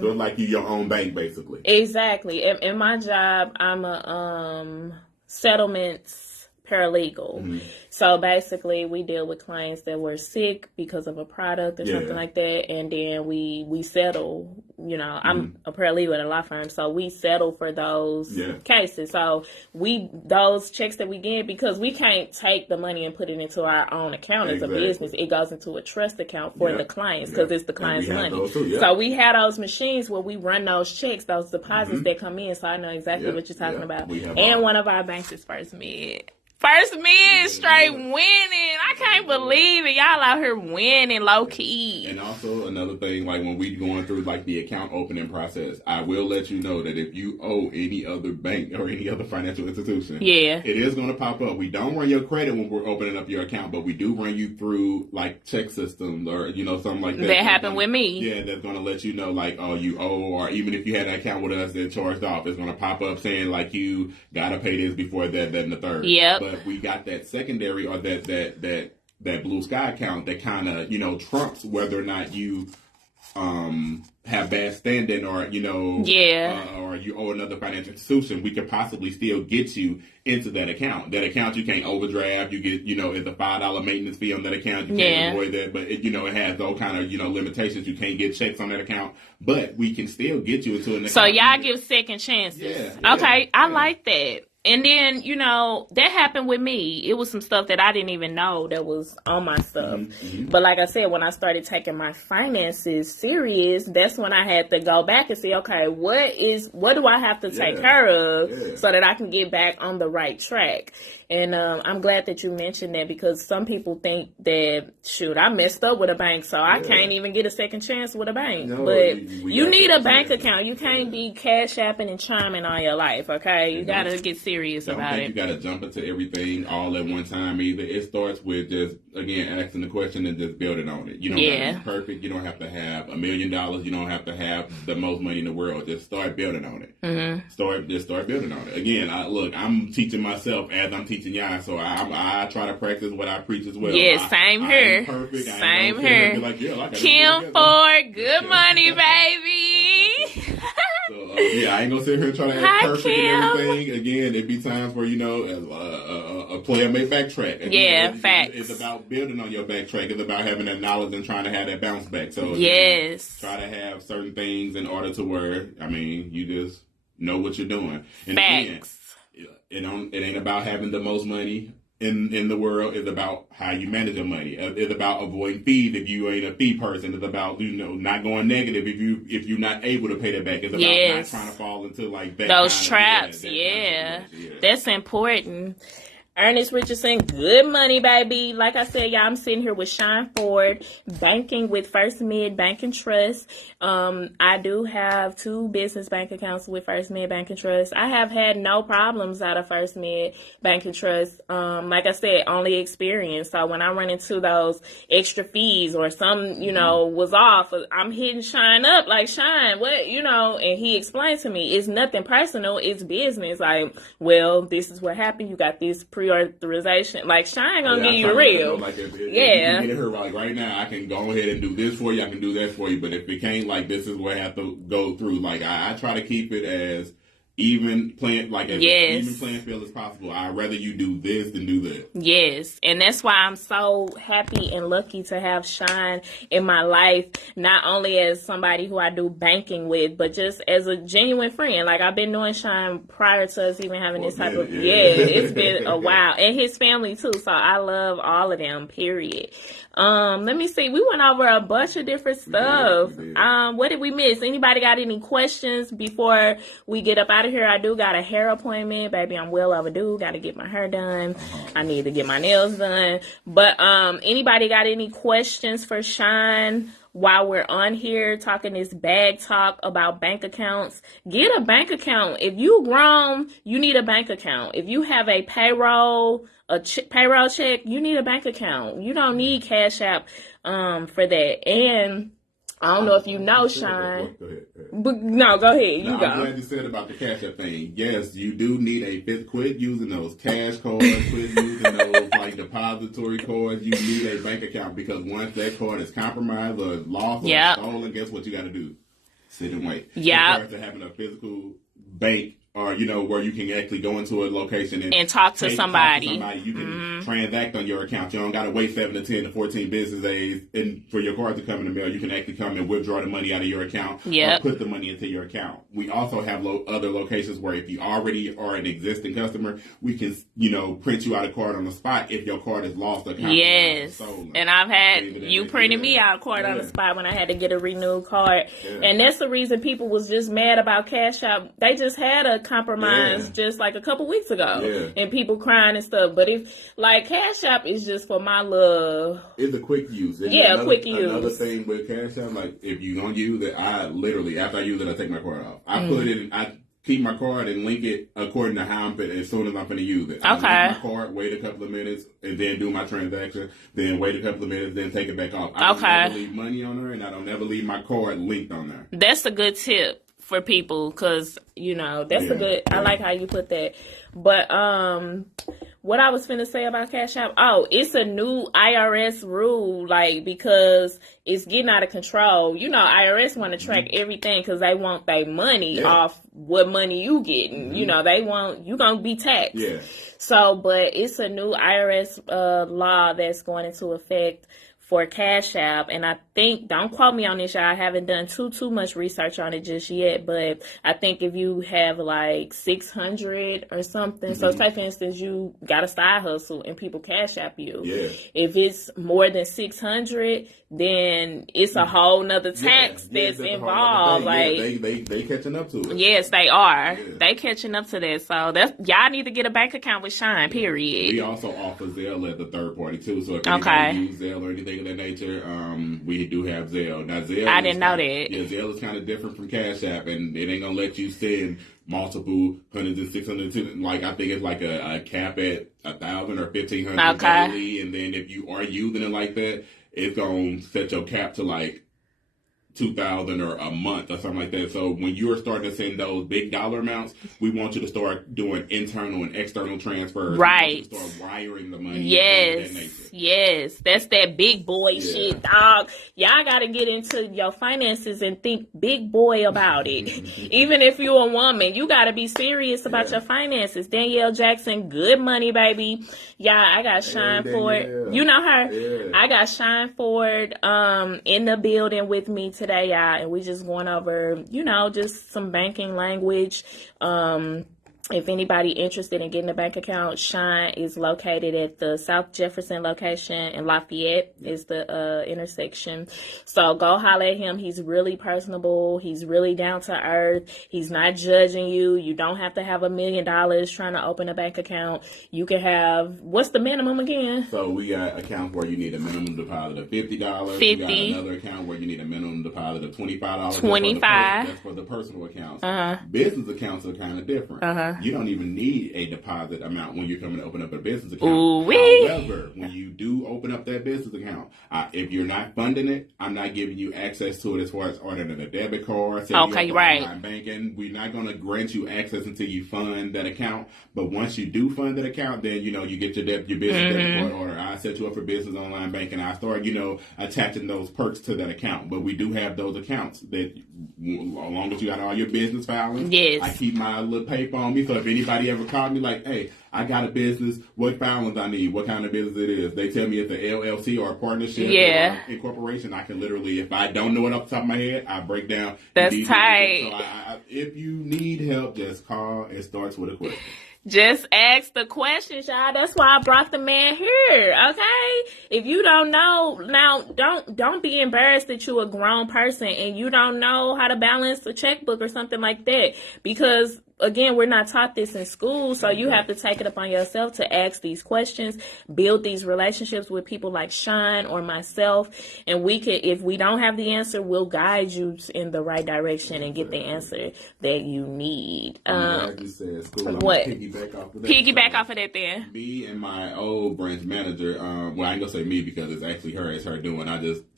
so like you your own bank, basically. Exactly. In my job, I'm a settlements paralegal. So basically, we deal with clients that were sick because of a product or something like that, and then we settle. I'm a paralegal at a law firm, so we settle for those cases. So those checks that we get, because we can't take the money and put it into our own account as a business, it goes into a trust account for the clients because it's the client's money. So we have those machines where we run those checks, those deposits that come in. So I know exactly what you're talking about. And one of our banks is First Mid. First Mid straight winning. I can't believe it. Y'all out here winning low key. And also another thing, like when we going through like the account opening process, I will let you know that if you owe any other bank or any other financial institution, yeah, it is going to pop up. We don't run your credit when we're opening up your account, but we do run you through like check systems or something like that. That happened with me. Yeah, that's going to let you know like, oh, you owe, or even if you had an account with us that charged off, it's going to pop up saying like you got to pay this before that, and the third. Yep. But we got that secondary or that Blue Sky account that kind of trumps whether or not you have bad standing or or you owe another financial institution. We could possibly still get you into that account. That account you can't overdraft. You get it's a $5 maintenance fee on that account. You can't avoid that, but it has those kind of limitations. You can't get checks on that account, but we can still get you into an account. So y'all give second chances. Yeah, okay, I like that. And then, that happened with me. It was some stuff that I didn't even know that was on my stuff. Mm-hmm. But like I said, when I started taking my finances serious, that's when I had to go back and say, okay, what do I have to take care of so that I can get back on the right track? And I'm glad that you mentioned that, because some people think that, shoot, I messed up with a bank, so I can't even get a second chance with a bank. No, but you need a bank account. You can't be Cash Apping and chiming all your life, okay? You got to get serious about it. You got to jump into everything all at one time either. It starts with just, again, asking the question and just building on it. You don't have to be perfect. You don't have to have $1 million. You don't have to have the most money in the world. Just start building on it. Mm-hmm. Start building on it. Again, I'm teaching myself as I'm teaching y'all, so I try to practice what I preach as well. Yeah, same here. Perfect. Same here. Like, Kim Ford, good money, baby. So, I ain't gonna sit here and try to act perfect and everything. Again, there be times where a player may backtrack. And facts. It's about building on your backtrack. It's about having that knowledge and trying to have that bounce back. So try to have certain things in order to where you just know what you're doing. And facts. Again, it ain't about having the most money in the world. It's about how you manage your money. It's about avoiding fees if you ain't a fee person. It's about not going negative if you're not able to pay that back. It's about not trying to fall into like that those traps. That's important. Ernest Richardson, good money, baby. Like I said, y'all, I'm sitting here with Shine Ford, banking with First Mid Bank and Trust. I do have 2 business bank accounts with First Mid Bank and Trust. I have had no problems out of First Mid Bank and Trust. Like I said, only experience. So when I run into those extra fees or some, was off, I'm hitting Shine up like, Shine, what, and he explained to me, it's nothing personal, it's business. Like, well, this is what happened. You got this pre-authorization. Like, Shine gonna give you real. Like if you get her right now, I can go ahead and do this for you. I can do that for you. But if it can't, like, this is what I have to go through. Like, I try to keep it as even playing field as possible. I'd rather you do this than do that. Yes, and that's why I'm so happy and lucky to have Shine in my life, not only as somebody who I do banking with, but just as a genuine friend. Like, I've been knowing Shine prior to us even having this type of it's been a while, and his family too. So I love all of them. Period. Let me see. We went over a bunch of different stuff. What did we miss? Anybody got any questions before we get up out of here? I do got a hair appointment, baby. I'm well overdue. Got to get my hair done. I need to get my nails done. But anybody got any questions for Shine while we're on here talking this bag talk about bank accounts? Get a bank account. If you grown, you need a bank account. If you have a payroll check, you need a bank account. You don't need Cash App for that. And I don't know if you know, Shine. Go ahead. But no, go ahead. You go. I'm glad you said about the Cash App thing. Yes, you do need quit using those cash cards, quit using those like depository cards. You need a bank account, because once that card is compromised or lost or stolen, guess what you got to do? Sit and wait. Yeah. Compared to having a physical bank, or where you can actually go into a location and talk to somebody. You can transact on your account. You don't got to wait 7 to 10 to 14 business days for your card to come in the mail. You can actually come and withdraw the money out of your account or put the money into your account. We also have other locations where if you already are an existing customer, we can print you out a card on the spot if your card is lost or stolen. And I've had you printed me out a card on the spot when I had to get a renewed card. And that's the reason people was just mad about Cash App. They just had a compromised just like a couple weeks ago, and people crying and stuff. But if like Cash App is just for my love, it's a quick use. Quick use. Another thing with Cash App, like if you don't use it, I literally after I use it, I take my card off. I put it in. I keep my card and link it according to how I'm fit as soon as I'm going to use it. Okay. I link my card, wait a couple of minutes, and then do my transaction. Then wait a couple of minutes, then take it back off. I don't never leave money on there, and I don't never leave my card linked on there. That's a good tip for people because, that's a good, I like how you put that. But what I was finna say about Cash App, it's a new IRS rule, like, because it's getting out of control. IRS want to track everything because they want their money off what money you getting. They want, you gonna be taxed. Yeah. So, but it's a new IRS law that's going into effect for Cash App, and I think, don't quote me on this, y'all, I haven't done too much research on it just yet, but I think if you have like 600 or something, so say for instance you got a side hustle and people Cash App you, if it's more than 600, then it's a whole nother tax that's involved. Like they catching up to it. Yes, they are. They catching up to that. So that's, y'all need to get a bank account with Shine. Period. We also offer Zelle as a third party too. So if anybody use Zelle or anything of that nature, we do have Zelle. Now Zelle, I didn't know that. Yeah, Zelle is kind of different from Cash App, and it ain't gonna let you send multiple hundreds and 600. Like I think it's like a cap at 1,000 or 1,500 daily, and then if you are using it like that, it's gonna set your cap to like 2,000 or a month or something like that. So when you're starting to send those big dollar amounts, we want you to start doing internal and external transfers. Right. Start wiring the money. Yes. That's that big boy shit, dog. Y'all got to get into your finances and think big boy about it. Even if you're a woman, you got to be serious about your finances. Danielle Jackson, good money, baby. Yeah, I got Shine Ford. You know her? Yeah. I got Shine Ford in the building with me today, y'all, and we just going over, just some banking language. If anybody interested in getting a bank account, Shine is located at the South Jefferson location, and Lafayette is the intersection. So go holler at him. He's really personable. He's really down to earth. He's not judging you. You don't have to have $1 million trying to open a bank account. You can have, what's the minimum again? So we got accounts where you need a minimum deposit of $50. $50. We got another account where you need a minimum deposit of $25. $25. That's for the personal accounts. Business accounts are kind of different. You don't even need a deposit amount when you're coming to open up a business account. However, when you do open up that business account, if you're not funding it, I'm not giving you access to it as far as ordering a debit card. Online banking. We're not going to grant you access until you fund that account. But once you do fund that account, then, you get your business debit card order. I set you up for business online banking. I start, attaching those perks to that account. But we do have those accounts that, as long as you got all your business filings, I keep my little paper on me. So if anybody ever called me like, hey, I got a business, what filings I need, what kind of business it is, they tell me it's an LLC or a partnership or incorporation, I can literally, if I don't know it off the top of my head, I break down. That's tight. So if you need help, just call. It starts with a question. Just ask the questions, y'all. That's why I brought the man here, okay? If you don't know, now don't be embarrassed that you're a grown person and you don't know how to balance a checkbook or something like that, because again, we're not taught this in school, so you have to take it upon yourself to ask these questions, build these relationships with people like Shine or myself, and we can, if we don't have the answer, we'll guide you in the right direction and get the answer that you need. Like you said, school, what? Piggyback off of that then. Me and my old branch manager, well, I ain't gonna say me because it's actually her, it's her doing.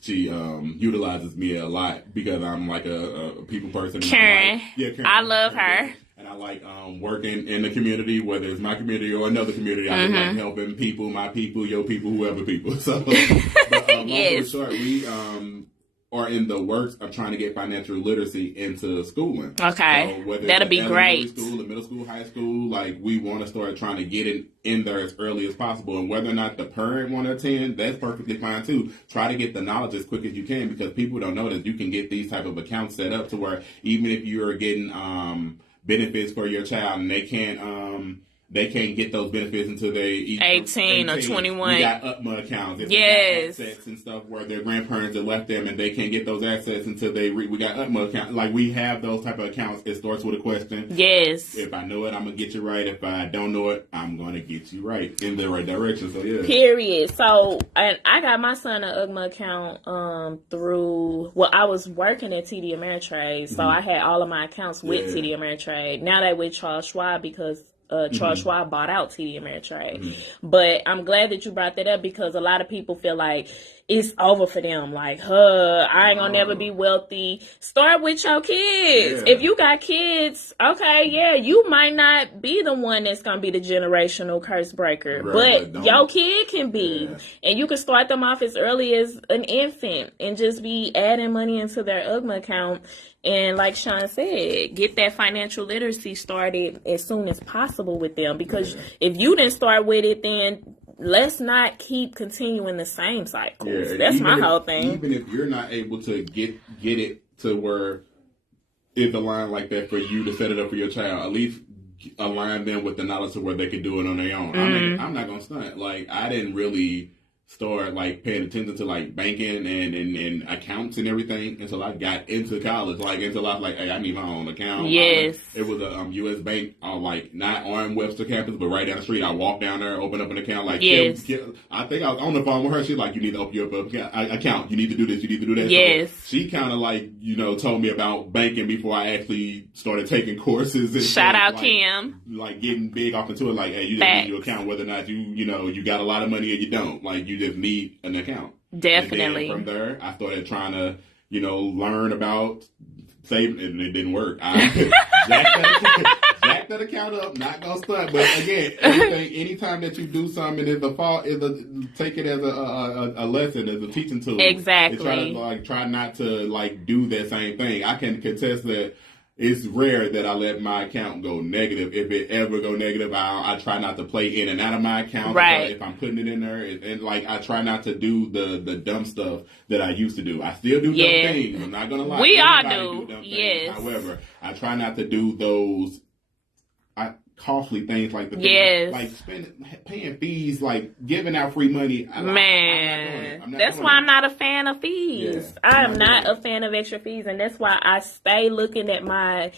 She utilizes me a lot because I'm like a people person. Karen. Karen. I love her. And I like working in the community, whether it's my community or another community. I just like helping people, my people, your people, whoever people. So, but long story short, we are in the works of trying to get financial literacy into schooling. Okay, so that'll be great. School, the middle school, high school, like we want to start trying to get it in there as early as possible. And whether or not the parent want to attend, that's perfectly fine too. Try to get the knowledge as quick as you can, because people don't know that you can get these type of accounts set up to where even if you're getting benefits for your child and they can't they can't get those benefits until they 18 or 21. We got UTMA accounts. If Yes. they got assets and stuff where their grandparents have left them and they can't get those assets until we got UTMA accounts. Like, we have those type of accounts. It starts with a question. Yes. If I know it, I'm going to get you right. If I don't know it, I'm going to get you right in the right direction. So, yeah. Period. So, and I got my son an UGMA account through, well, I was working at TD Ameritrade, so I had all of my accounts with TD Ameritrade. Now that with Charles Schwab, because Charles Schwab bought out TD Ameritrade. But I'm glad that you brought that up, because a lot of people feel like it's over for them. Like, I ain't gonna never be wealthy. Start with your kids. Yeah. If you got kids, okay, yeah, you might not be the one that's gonna be the generational curse breaker, but your kid can be. Yeah. And you can start them off as early as an infant and just be adding money into their UGMA account. And like Sean said, get that financial literacy started as soon as possible with them. Because if you didn't start with it, then let's not keep continuing the same cycles. Yeah, that's my whole thing. Even if you're not able to get it to where it's aligned like that for you to set it up for your child, at least align them with the knowledge of where they can do it on their own. I mean, I'm not going to stunt. Like, I didn't really start like paying attention to like banking and accounts and everything until I got into college. Like, until I was like, hey, I need my own account. Yes. It was a U.S. bank on like not on Webster campus, but right down the street. I walked down there, opened up an account. Like, yes. I think I was on the phone with her. She's like, you need to open your account. You need to do this. You need to do that. Yes. So she kind of like, told me about banking before I actually started taking courses. And shout out like, Kim. Like getting big off into it. Like, hey, you just need your account, whether or not you got a lot of money or you don't. Like, you just need an account. Definitely. And then from there, I started trying to, learn about saving, and it didn't work. I jacked that account up, not gonna stunt. But again, anytime that you do something, take it as a lesson, as a teaching tool. Exactly. Try not to do that same thing. I can contest that. It's rare that I let my account go negative. If it ever go negative, I try not to play in and out of my account. Right. If I'm putting it in there, and I try not to do the dumb stuff that I used to do. I still do dumb things. I'm not gonna lie. We all do. Dumb things. However, I try not to do those costly things like paying fees, like giving out free money. That's why I'm not a fan of fees. Yeah. I am not a fan of extra fees, and that's why I stay looking at my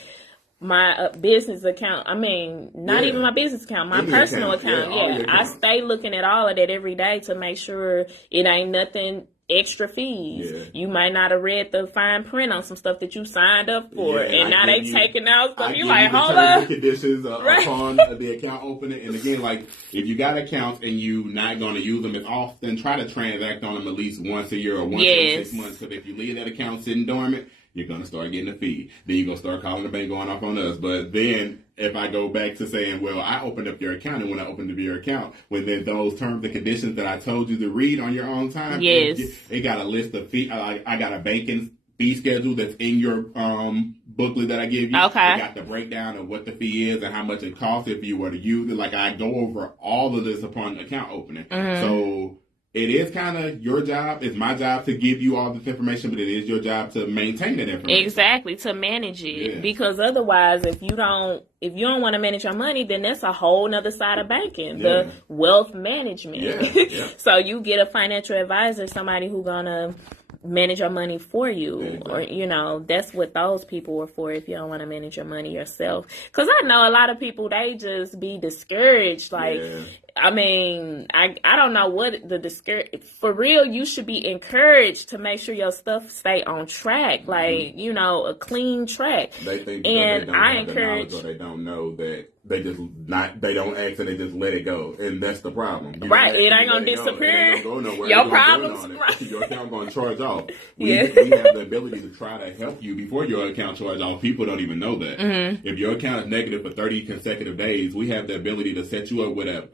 business account. I mean, not even my business account, my personal account. I stay looking at all of that every day to make sure it ain't nothing extra fees. Yeah. You might not have read the fine print on some stuff that you signed up for, and now they taking out stuff. You like, hold up. Conditions upon the account opening, and again, like if you got accounts and you not going to use them as often, try to transact on them at least once a year or once every 6 months. Because if you leave that account sitting dormant, you're going to start getting a fee. Then you're going to start calling the bank, going off on us. But then if I go back to saying, well, I opened up your account, and when I opened up your account, when there's those terms and conditions that I told you to read on your own time, it got a list of fee. I got a banking fee schedule that's in your booklet that I give you. Okay. It got the breakdown of what the fee is and how much it costs if you were to use it. Like, I go over all of this upon account opening. So it is kind of your job. It's my job to give you all this information, but it is your job to maintain that information. Exactly, to manage it. Yeah. Because otherwise, if you don't want to manage your money, then that's a whole nother side of banking, the wealth management. Yeah. So you get a financial advisor, somebody who's gonna manage your money for you, or that's what those people are for. If you don't want to manage your money yourself, because I know a lot of people, they just be discouraged. Like, I mean, I don't know what the discourage. For real, you should be encouraged to make sure your stuff stay on track, like a clean track. They think and they don't have the knowledge, or they don't know that they don't ask and they just let it go, and that's the problem. Right, it ain't gonna disappear. Your problems, right? Your account gonna charge off. We have the ability to try to help you before your account charge off. People don't even know that. If your account is negative for 30 consecutive days, we have the ability to set you up with a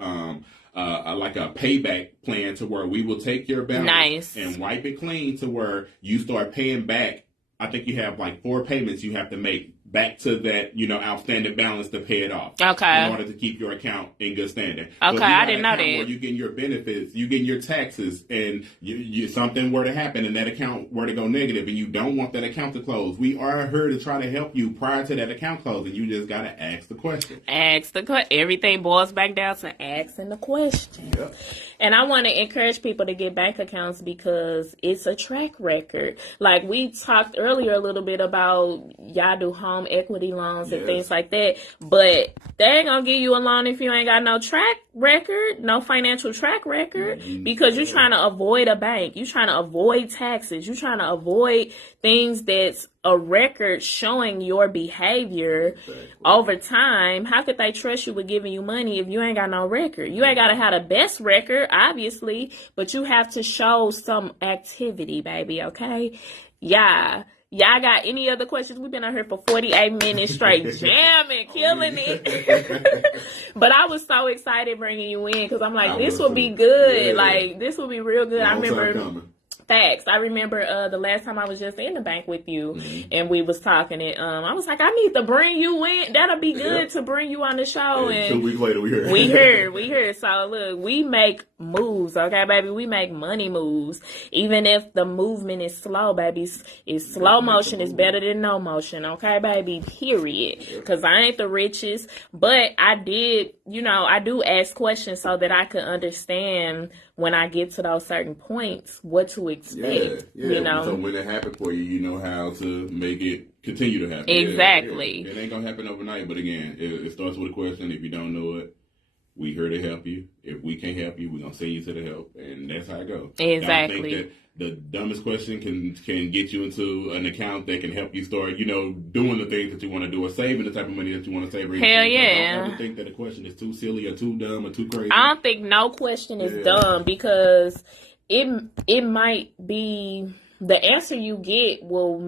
payback plan to where we will take your balance and wipe it clean to where you start paying back. I think you have like 4 payments you have to make back to that, outstanding balance to pay it off. Okay. In order to keep your account in good standing. Okay, so I didn't know that. Where you getting your benefits, you getting your taxes, and you something were to happen and that account were to go negative, and you don't want that account to close. We are here to try to help you prior to that account closing. You just gotta ask the question. Everything boils back down to asking the question. Yep. And I want to encourage people to get bank accounts because it's a track record. Like we talked earlier a little bit about y'all do home equity loans and things like that. But they ain't going to give you a loan if you ain't got no track record, no financial track record, because you're trying to avoid a bank. You're trying to avoid taxes. You're trying to avoid things that's a record showing your behavior over time. How could they trust you with giving you money if you ain't got no record? You ain't got to have the best record, obviously, but you have to show some activity, baby, okay? Yeah. Y'all got any other questions? We've been out here for 48 minutes straight, jamming, killing it. But I was so excited bringing you in because I'm like, this will be good. Yeah. Like, this will be real good. I remember... Facts. I remember the last time I was just in the bank with you and we was talking and I was like, I need to bring you in. That'll be good to bring you on the show. And 2 weeks later we here. We here. So look, we make moves, okay, baby? We make money moves. Even if the movement is slow, baby. It's slow motion is better than no motion, okay, baby? Period. Because I ain't the richest, but I do ask questions so that I can understand when I get to those certain points, what to expect. Yeah. So when it happens for you, you know how to make it continue to happen. Exactly. It ain't going to happen overnight, but again, it starts with a question. If you don't know it, we here to help you. If we can't help you, we're going to send you to the help. And that's how it goes. Exactly. I think that the dumbest question can get you into an account that can help you start, doing the things that you want to do or saving the type of money that you want to save. Hell yeah. I don't ever think that a question is too silly or too dumb or too crazy. I don't think no question is dumb because it might be... The answer you get will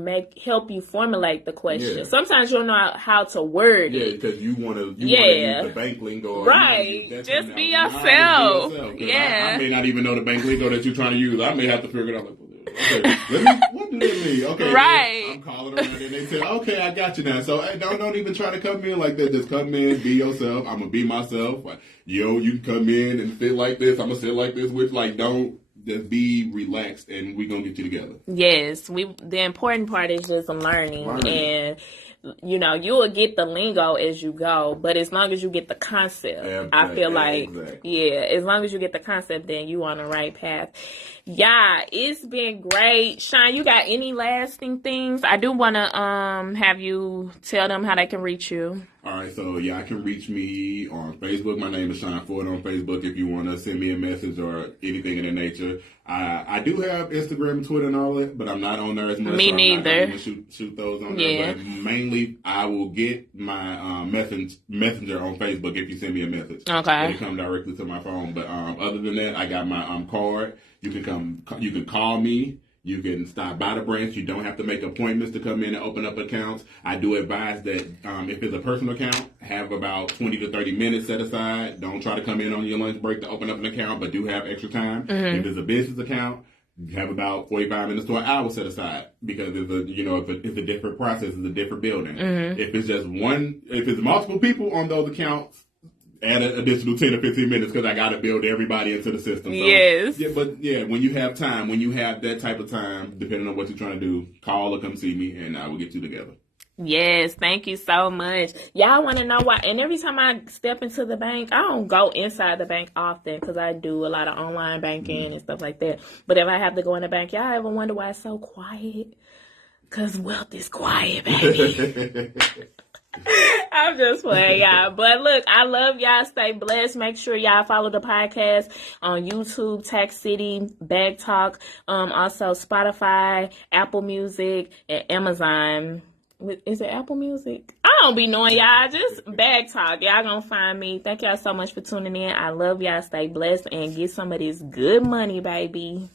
help you formulate the question. Yeah. Sometimes you don't know how to word it. Yeah, because you want to use the bank lingo. Right. Just be yourself. Yeah. I may not even know the bank lingo that you're trying to use. I may have to figure it out. Okay, what do they mean? Okay, right. I'm calling around and they say, okay, I got you now. So don't even try to come in like that. Just come in, be yourself. I'm going to be myself. You can come in and sit like this. I'm going to sit like this. Don't. Just be relaxed, and we're gonna get you together. Yes, the important part is just learning. And you'll get the lingo as you go, but as long as you get the concept, I feel like, as long as you get the concept, then you on the right path. Yeah, it's been great. Sean, you got any lasting things? I do want to have you tell them how they can reach you. All right, so I can reach me on Facebook. My name is Sean Ford on Facebook if you want to send me a message or anything in that nature. I do have Instagram and Twitter and all that, but I'm not on there as much. Me neither. I'm not gonna shoot those on there. But mainly, I will get my messenger on Facebook if you send me a message. Okay. It'll come directly to my phone. But other than that, I got my card. You can call me. You can stop by the branch. You don't have to make appointments to come in and open up accounts. I do advise that if it's a personal account, have about 20 to 30 minutes set aside. Don't try to come in on your lunch break to open up an account, but do have extra time. Mm-hmm. If it's a business account, have about 45 minutes to an hour set aside because it's a different process, it's a different building. Mm-hmm. If it's multiple people on those accounts, add an additional 10 or 15 minutes because I got to build everybody into the system. So, yes. Yeah, but when you have time, when you have that type of time, depending on what you're trying to do, call or come see me and I will get you together. Yes, thank you so much. Y'all want to know why? And every time I step into the bank, I don't go inside the bank often because I do a lot of online banking and stuff like that. But if I have to go in the bank, y'all ever wonder why it's so quiet? Because wealth is quiet, baby. I'm just playing, y'all. But look, I love y'all. Stay blessed. Make sure y'all follow the podcast on YouTube, Tax City, Bag Talk, also Spotify, Apple Music, and Amazon. Is it Apple Music? I don't be knowing, y'all. Just Bag Talk. Y'all gonna find me. Thank y'all so much for tuning in. I love y'all. Stay blessed and get some of this good money, baby.